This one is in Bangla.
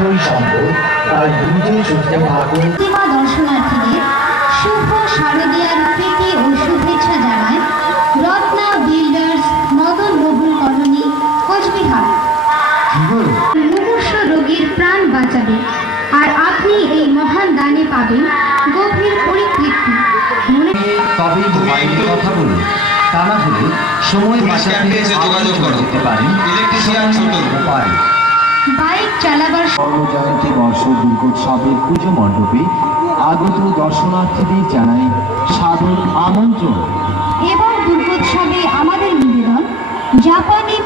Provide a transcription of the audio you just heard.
অক্ষয় সম্পদ তার দুধে সুস্থ থাকুন। প্রতিমা দর্শনার্থীদের শুভ শারদীয়ার প্রীতি ও শুভেচ্ছা জানায় রত্না বিল্ডার্স, মদন বহুল কলোনি, কোচবিহার। মুমূর্ষু রোগীর প্রাণ বাঁচাবে, আর আপনি এই মহান দানে পাবেন গভীর পরিতৃপ্তি। তবেই মোবাইলে কথা বলুন, তা না হলে সময় বাঁচাতে যোগাযোগ করতে পারেন ইলেকট্রিশিয়ান ছোট উপায়। বাইক চালাবার জয়ন্তী বর্ষ দুর্গোৎসবের পুজো মণ্ডপে আগত দর্শনার্থীদের জানাই সাদর আমন্ত্রণ। এবার দুর্গোৎসবে আমাদের নিবেদন জাপানি